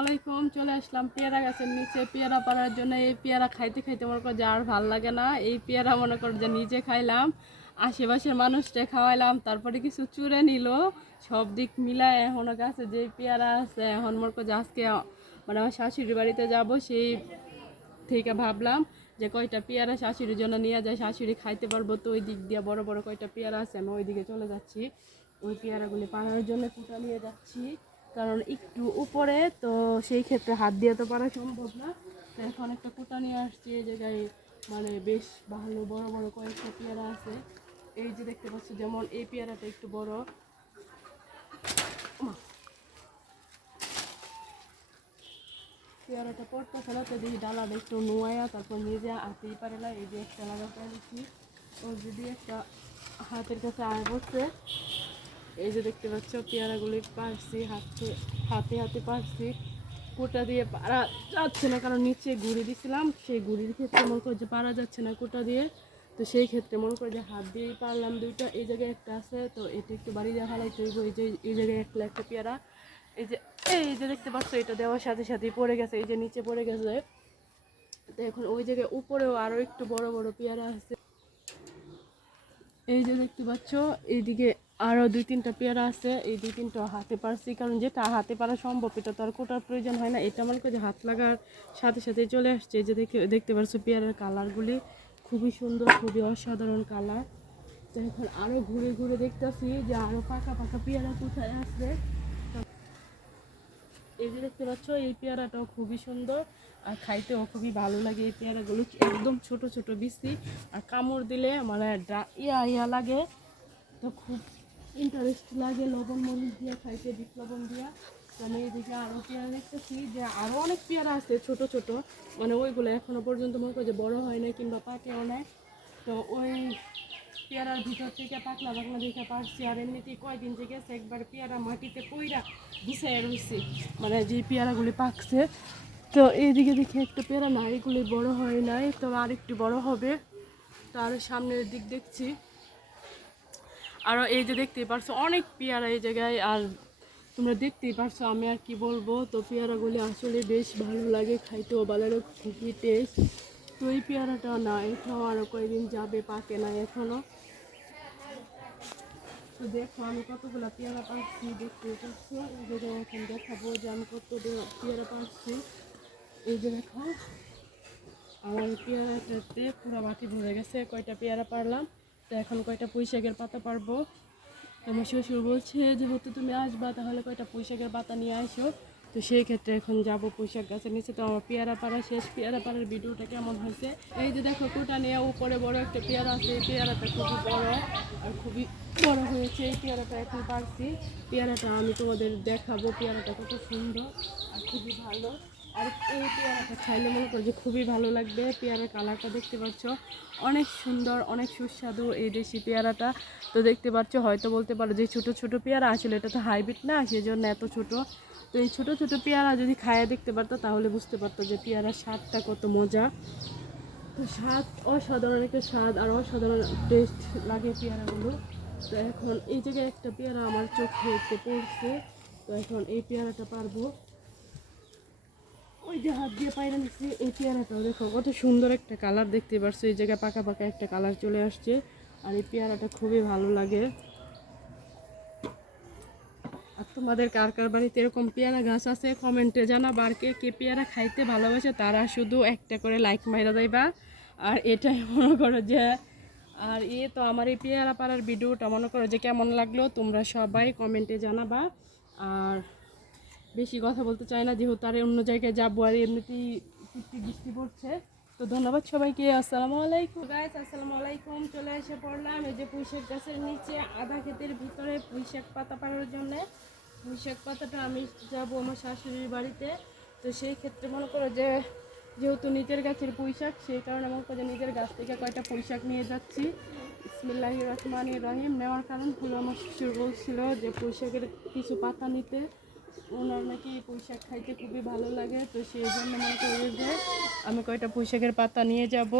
আলাইকুম। চলে আসলাম পেয়ারা গাছের নিচে পেয়ারা পাড়ার জন্য। এই পেয়ারা খাইতে খাইতে মনে করো যে আর ভাল লাগে না। এই পেয়ারা মনে করো যে নিজে খাইলাম, আশেপাশের মানুষকে খাওয়াইলাম, তারপরে কিছু চুরে নিল। সব দিক মিলায় এখন গাছে যে পেয়ারা আছে, এখন মনে করো যে আজকে মানে আমার শাশুড়ির বাড়িতে যাব, সেই থেকে ভাবলাম যে কয়টা পেয়ারা শাশুড়ির জন্য নিয়ে যায়, শাশুড়ি খাইতে পারবো। তো ওই দিক দিয়ে বড় বড় কয়টা পেয়ারা আছে, আমি ওই দিকে চলে যাচ্ছি। ওই পেয়ারাগুলি পাড়ার জন্য কুটা নিয়ে যাচ্ছি, কারণ একটু উপরে তো সেই ক্ষেত্রে হাত দিয়ে তো পারা সম্ভব না। তো এখন একটা কুটা নিয়ে আসছি। এই জায়গায় মানে বেশ ভালো বড় বড় কয়েকটা পেয়ারা আছে। এই যে দেখতে পাচ্ছি, যেমন এই পেয়ারাটা একটু বড়। পেয়ারাটা পড়তে ফেলাতে দেখি ডালাটা একটু নোয়া, তারপর নিজে হাতেই পারে না। এই যে একটা লাগা পেয়েছি, ওর যদি একটা হাতের কাছে আয় পড়ছে। এই যে দেখতে পাচ্ছ পেয়ারাগুলি পারছি, হাতে হাতে হাতে পারছি। কোটা দিয়ে পারা যাচ্ছে না, কারণ নিচে গুঁড়ি দিছিলাম, সেই গুঁড়ির ক্ষেত্রে মনে করে যে পারা যাচ্ছে না কোটা দিয়ে। তো সেই ক্ষেত্রে মনে করে যে হাত দিয়েই পারলাম দুইটা। এই জায়গায় একটা আছে, তো এটা একটু বাড়ি দিয়ে ফেলাইতে হইব। এই যে এই জায়গায় একটা পেয়ারা, এই যে দেখতে পাচ্ছ, এটা দেওয়ার সাথে সাথেই পড়ে গেছে, এই যে নিচে পড়ে গেছে। তো এখন ওই জায়গায় উপরেও আরও একটু বড় বড় পেয়ারা আছে। এই যে দেখতে পাচ্ছ, এইদিকে আরও দুই তিনটা পেয়ারা আছে। এই দুই তিনটা হাতে পারছি, কারণ যেটা হাতে পারা সম্ভব এটা তো আর কোটার প্রয়োজন হয় না। এটা মনে করি যে হাত লাগার সাথে সাথে চলে আসছে। এই যে দেখতে পাচ্ছ পেয়ারার কালারগুলি খুবই সুন্দর, খুবই অসাধারণ কালার। তো এখন আরও ঘুরে ঘুরে দেখতেছি যে আরও পাকা পাকা পেয়ারা কোথায় আছে। এই যে দেখতে পাচ্ছ, এই পেয়ারাটাও খুবই সুন্দর আর খাইতেও খুবই ভালো লাগে। এই পেয়ারাগুলো একদম ছোট ছোট বিচি, আর কামড় দিলে মানে ইয়া লাগে, তো খুব ইন্টারেস্ট লাগে লবণ মরিচ দিয়ে খাইতে, বিট লবণ দিয়া। তো আমি এদিকে আরও পেয়ারা দেখতেছি যে আরও অনেক পেয়ারা আছে ছোট ছোট, মানে ওইগুলো এখনো পর্যন্ত মনে করি যে বড় হয় না কিংবা পাকেও নাই। তো ওই পেয়ারার ভিতর থেকে পাকলা পাকলা দেখে পারছি। আর এমনিতেই কয়দিন যে গেছে একবার পেয়ারা মাটিতে পইরা বিছাইয়া রয়েছে, মানে যে পেয়ারাগুলি পাকছে। তো এইদিকে দেখি একটা পেয়ারা না, এগুলি বড় হয় নাই, তো আর একটু বড় হবে। তার সামনের দিক দেখছি আরও, এই যে দেখতেই পারছো অনেক পেয়ারা এই জায়গায়। আর তোমরা দেখতেই পারছো, আমি আর কি বলবো। তো পেয়ারাগুলি আসলে বেশ ভালো লাগে, খাইতেও ভালো লাগে, খুবই টেস্ট। তো এই পেয়ারাটা না, এটাও আরও কয়েকদিন যাবে, পাকে না এখনো। তো দেখো আমি কতগুলো পেয়ারা পাচ্ছি, দেখতে পাচ্ছি। এই যে এখন দেখাবো যে আমি কত পেয়ারা পাচ্ছি। এই যে দেখো আমার পেয়ারাটাতে পুরো বাটি ভরে গেছে। কয়টা পেয়ারা পারলাম, তো এখন কয়টা পুঁইশাকের পাতা পারবো। তোমার শ্বশুর বলছে যেহেতু তুমি আসবা, তাহলে কয়টা পুঁইশাকের পাতা নিয়ে আসো। তো সেই ক্ষেত্রে এখন যাব পুঁইশাক গাছের নিচে। তো আমার পেয়ারা পাড়া শেষ। পেয়ারা পাড়ার ভিডিওটা কেমন হয়েছে, এই যে দেখো কোটা নিয়ে উপরে বড় একটা পেয়ারা আছে। এই পেয়ারাটা খুবই বড় আর খুবই বড় হয়েছে। এই পেয়ারাটা এখন পারছি। পেয়ারাটা আমি তোমাদের দেখাবো, পেয়ারাটা কত সুন্দর আর খুবই ভালো। আর এই পেয়ারাটা খাইলে মনে করো যে খুবই ভালো লাগবে। পেয়ারার কালারটা দেখতে পাচ্ছ অনেক সুন্দর, অনেক সুস্বাদু এই দেশি পেয়ারাটা। তো দেখতে পাচ্ছ, হয়তো বলতে পারো যে ছোট ছোট পেয়ারা, আসলে এটা তো হাইব্রিড না, সেই জন্য এত ছোট। তো এই ছোট ছোট পেয়ারা যদি খাইয়ে দেখতে পারতো, তাহলে বুঝতে পারতো যে পেয়ারার স্বাদটা কত মজা। তো স্বাদ অসাধারণ একটা স্বাদ আর অসাধারণ টেস্ট লাগে পেয়ারাগুলো। তো এখন এই জায়গায় একটা পেয়ারা আমার চোখে এসে পড়ছে, তো এখন এই পেয়ারাটা পারবো। ওই যে হাত দিয়ে পায়রা নিচ্ছি। এই পেয়ারাটাও দেখো কত সুন্দর একটা কালার, দেখতে পারছো এই জায়গায় পাকা পাকা একটা কালার চলে আসছে। আর এই পেয়ারাটা খুবই ভালো লাগে। আর তোমাদের কার কার বাড়িতে এরকম পেয়ারা গাছ আছে কমেন্টে জানাবা। আর কে কে পেয়ারা খাইতে ভালোবাসে তারা শুধু একটা করে লাইক মাইরা দেবা। আর এটাই মনে করো যে, আর তো আমার এই পেয়ারা পাড়ার ভিডিওটা মনে করো যে কেমন লাগলো তোমরা সবাই কমেন্টে জানাবা। আর বেশি কথা বলতে চাই না, যেহেতু আর অন্য জায়গায় যাবো, আর এমনিতেই বৃষ্টি পড়ছে। তো ধন্যবাদ সবাইকে। আসসালামু আলাইকুম গাইস, আসসালামু আলাইকুম। চলে এসে পড়লাম এই যে পুঁইশাক গাছের নিচে, আধা ক্ষেতের ভিতরে পুঁইশাক পাতা পাড়ার জন্য। পুঁইশাক পাতাটা আমি যাব আমার শাশুড়ির বাড়িতে। তো সেই ক্ষেত্রে মনে করো যে যেহেতু নিজের গাছের পুঁইশাক, সেই কারণে মনে করো যে নিজের গাছ থেকে কয়টা পুঁইশাক নিয়ে যাচ্ছি। বিসমিল্লাহির রহমানির রহিম। নেওয়ার কারণ হলো আমার শ্বশুর বলছিল যে পুঁইশাকের কিছু পাতা নিতে, ওনার নাকি পুঁইশাক খাইতে খুবই ভালো লাগে। তো সেই জন্য মনে করি যে আমি কয়টা পুঁইশাকের পাতা নিয়ে যাব।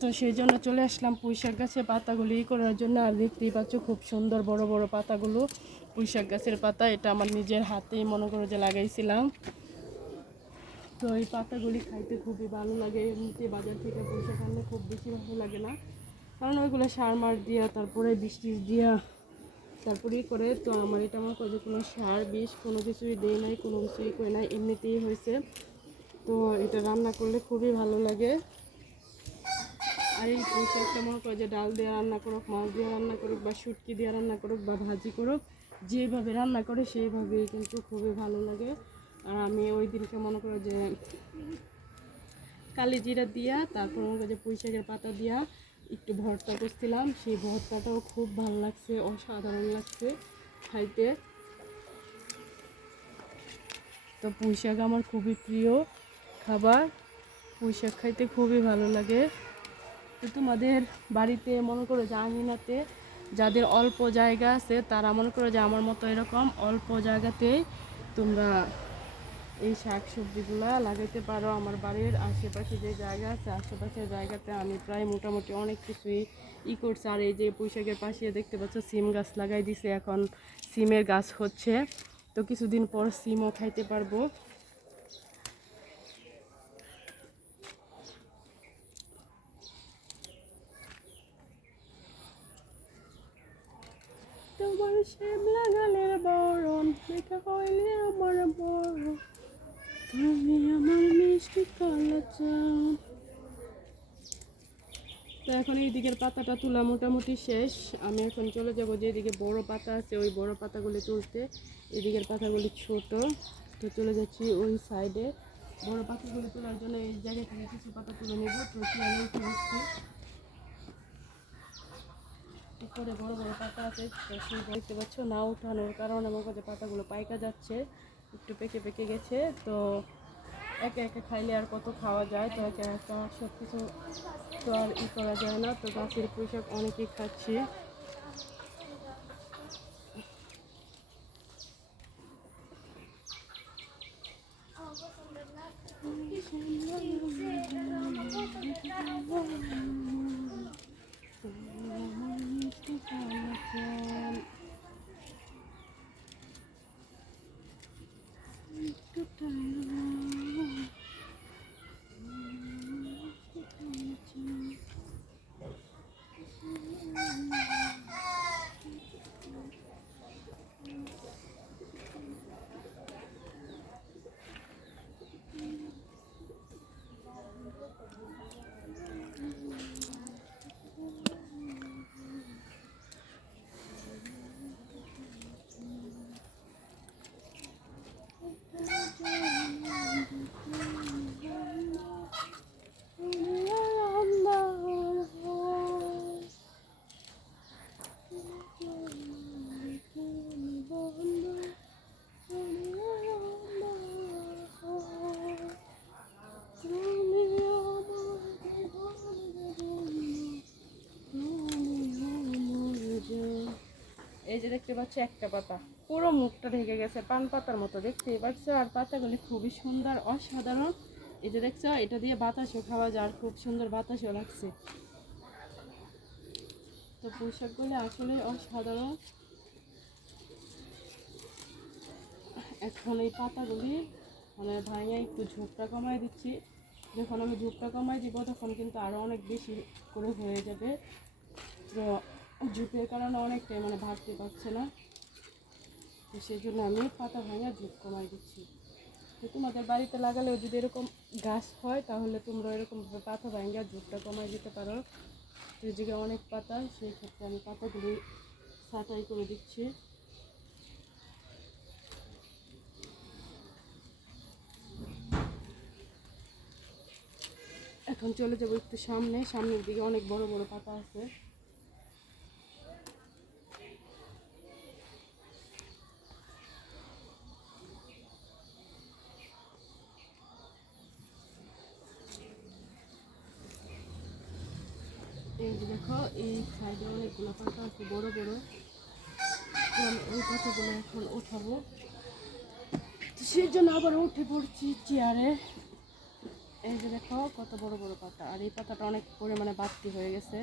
তো সেই জন্য চলে আসলাম পুঁইশাক গাছের পাতাগুলি করার জন্য। আর দেখতেই পাচ্ছ খুব সুন্দর বড় বড় পাতাগুলো, পুঁইশাক গাছের পাতা। এটা আমার নিজের হাতেই মনে করো যে লাগাইছিলাম। তো এই পাতাগুলি খাইতে খুবই ভালো লাগে। এমনিতে বাজার থেকে পুঁই শাক আনলে খুব বেশি ভালো লাগে না, কারণ ওইগুলো সার মার দিয়া তারপরে বৃষ্টি দিয়া তারপরে করে। তো আমার এটা আমার কাছে কোনো সার বিষ কোনো কিছুই দেয় নাই, কোনো কিছুই করে নাই, এমনিতেই হয়েছে। তো এটা রান্না করলে খুবই ভালো লাগে। আর এই পুঁই শাকটা মনে করে যে ডাল দিয়ে রান্না করুক, মাছ দিয়ে রান্না করুক, বা শুটকি দিয়ে রান্না করুক, বা ভাজি করুক, যেভাবে রান্না করে সেইভাবেই কিন্তু খুবই ভালো লাগে। আর আমি ওই দিনকে মনে করো যে কালি জিরা দিয়া তারপর মনে করো যে পুঁই শাকের পাতা দিয়া একটু ভর্তা করছিলাম, সেই ভর্তাটাও খুব ভালো লাগছে, অসাধারণ লাগছে খাইতে। তো পুঁই শাক আমার খুবই প্রিয় খাবার, পুঁই শাক খাইতে খুবই ভালো লাগে। তো তোমাদের বাড়িতে মনে করো যে আঙিনাতে যাদের অল্প জায়গা আছে তারা মনে করো যে আমার মতো এরকম অল্প জায়গাতেই তোমরা এই শাক সবজিগুলা লাগাইতে পারো। আমার বাড়ির আশেপাশে যে জায়গা আছে, আশেপাশের জায়গাতে আমি প্রায় মোটামুটি অনেক কিছুই করছি। আর এই যে পুঁই শাকের পাশে দেখতে পাচ্ছ সিম গাছ লাগাই দিছে, এখন সিমের গাছ হচ্ছে, তো কিছুদিন পর সিমও খাইতে পারবো। তোমার শ্যামলা গালের বরণ দেখা হইলে আমার বড়, তুমি আমার মিষ্টি কালাচান। তো এখন এই দিকের পাতাটা তোলা মোটামুটি শেষ। আমি এখন চলে যাব যেদিকে বড় পাতা আছে ওই বড় পাতাগুলি তুলতে, এদিকের পাতাগুলি ছোট। তো চলে যাচ্ছি ওই সাইডে বড় পাতাগুলি তোলার জন্য। এই জায়গা থেকে কিছু পাতা তুলে নেব। তো আমি উঠে বসছি, উপরে বড় বড় পাতা আছে, তো সেই দেখতে পাচ্ছ না উঠানোর কারণে আমার কাছে পাতাগুলো পাইকা যাচ্ছে, একটু পেকে পেকে গেছে। তো একে একে খাইলে আর কত খাওয়া যায়, তো একে একা সব কিছু তো আর করা যায় না। তো গাছের পুঁই শাক অনেকেই খাচ্ছি। এই যে দেখতে পাচ্ছ একটা পাতা পুরো মুখটা ঢেকে গেছে, পান পাতার মতো দেখতে পাচ্ছ। আর পাতাগুলি খুবই সুন্দর, অসাধারণ। এই যে দেখছো এটা দিয়ে বাতাসও খাওয়া যায়, আর খুব সুন্দর বাতাসও লাগছে। তো পুঁই শাকগুলি আসলে অসাধারণ। এখন এই পাতাগুলি মানে ভাঙে একটু ঝোপটা কমাই দিচ্ছি। যখন আমি ঝোপটা কমাই দিব তখন কিন্তু আরও অনেক বেশি করে হয়ে যাবে। তো ঝোপের কারণে অনেকটাই মানে ভাবতে পারছে না, তো সেই জন্য আমি পাতা ভাঙা ঝোপ কমাই দিচ্ছি। তো তোমাদের বাড়িতে লাগালেও যদি এরকম গাছ হয় তাহলে তোমরা এরকমভাবে পাতা ভাঙা ঝোপটা কমাই দিতে পারো। তো এই জায়গায় অনেক পাতা, সেই ক্ষেত্রে আমি পাতাগুলি ছাঁটাই করে দিচ্ছি। এখন চলে যাবো একটু সামনের দিকে অনেক বড় বড় পাতা আছে। এই যে দেখো এই সাইডে অনেকগুলো পাতা আছে বড় বড়, ওই পাতাগুলো এখন উঠাবো। সেই জন্য আবার উঠে পড়ছি চেয়ারে। এই যে দেখো কত বড় বড় পাতা, আর এই পাতাটা অনেক পরিমাণে বাড়তি হয়ে গেছে।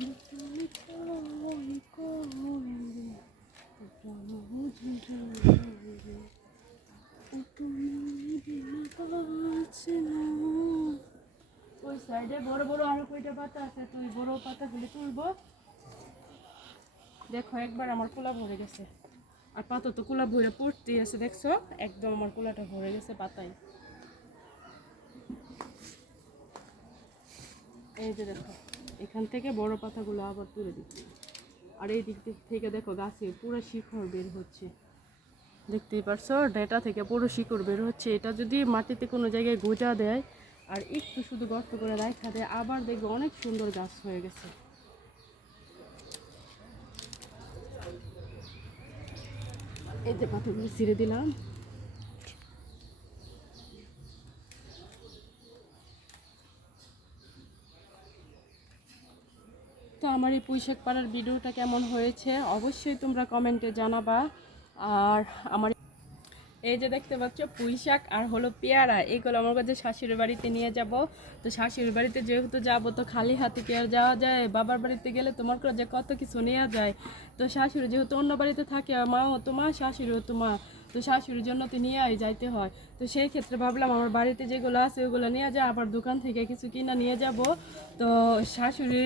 ওই সাইডে বড় বড় আরো কয়টা পাতা আছে, তো ওই বড় পাতাগুলি তুলবো। দেখো একবার আমার কোলা ভরে গেছে, আর পাতা তো কোলা ভরে পড়তেই আছে, দেখছো একদম আমার কোলাটা ভরে গেছে পাতায়। এই যে দেখো এখান থেকে বড় পাতাগুলো আবার তুলে দিচ্ছি, আর এই দিক থেকে দেখো গাছে পুরো শিকড় বের হচ্ছে, দেখতেই পারছো ডেটা থেকে পুরো শিকড় বের হচ্ছে। এটা যদি মাটিতে কোনো জায়গায় গোজা দেয় আর একটু শুধু গর্ত করে রাখা দেয়, আবার দেখবে অনেক সুন্দর গাছ হয়ে গেছে। এই যে পাতাগুলো ছিঁড়ে দিলাম। তো আমার এই পুঁইশাক পাড়ার ভিডিওটা কেমন হয়েছে অবশ্যই তোমরা কমেন্টে জানাবা। আর আমার এই যে দেখতে পাচ্ছ পুঁইশাক আর হলো পেয়ারা, এইগুলো আমার কাছে শাশুড়ির বাড়িতে নিয়ে যাব। তো শাশুড়ির বাড়িতে যেহেতু যাব তো খালি হাতে কি আর যাওয়া যায়, বাবার বাড়িতে গেলে তোমার কাছে কত কিছু নেওয়া যায়। তো শাশুড়ি যেহেতু অন্য বাড়িতে থাকে, মাও তো মা শাশুড়িও তো মা, তো শাশুড়ির জন্য তো নিয়ে যাইতে হয়। তো সেই ক্ষেত্রে ভাবলাম আমার বাড়িতে যেগুলো আছে ওগুলো নিয়ে যায়, আবার দোকান থেকে কিছু কিনা নিয়ে যাব। তো শাশুড়ি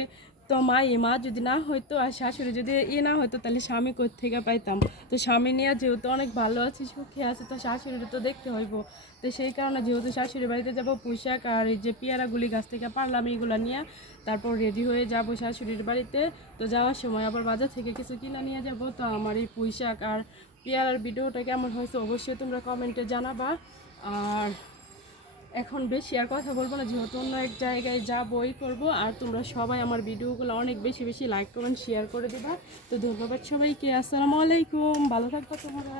তো মা যদি না হইতো আর শাশুড়ি যদি না হইতো তাহলে স্বামী কোথ থেকে পাইতাম। তো স্বামী নিয়ে যেহেতু অনেক ভালো আছে সুখে আছে, তো শাশুড়ির তো দেখতে হইব। তো সেই কারণে যেহেতু শাশুড়ি বাড়িতে যাব, পুঁইশাক আর এই যে পেয়ারাগুলি গাছ থেকে পারলাম এইগুলো নিয়ে তারপর রেডি হয়ে যাব শাশুড়ির বাড়িতে। তো যাওয়ার সময় আবার বাজার থেকে কিছু কিনে নিয়ে যাব। তো আমার এই পুঁইশাক আর পেয়ারার ভিডিওটা কেমন হয়েছে অবশ্যই তোমরা কমেন্টে জানাবা। আর এখন বেশি আর কথা বলবো না, যেহেতু অন্য এক জায়গায় যাবই করবো। আর তোমরা সবাই আমার ভিডিওগুলো অনেক বেশি বেশি লাইক কমেন্ট শেয়ার করে দেবা। তো ধন্যবাদ সবাইকে, আসসালামু আলাইকুম, ভালো থাকবা তোমরা।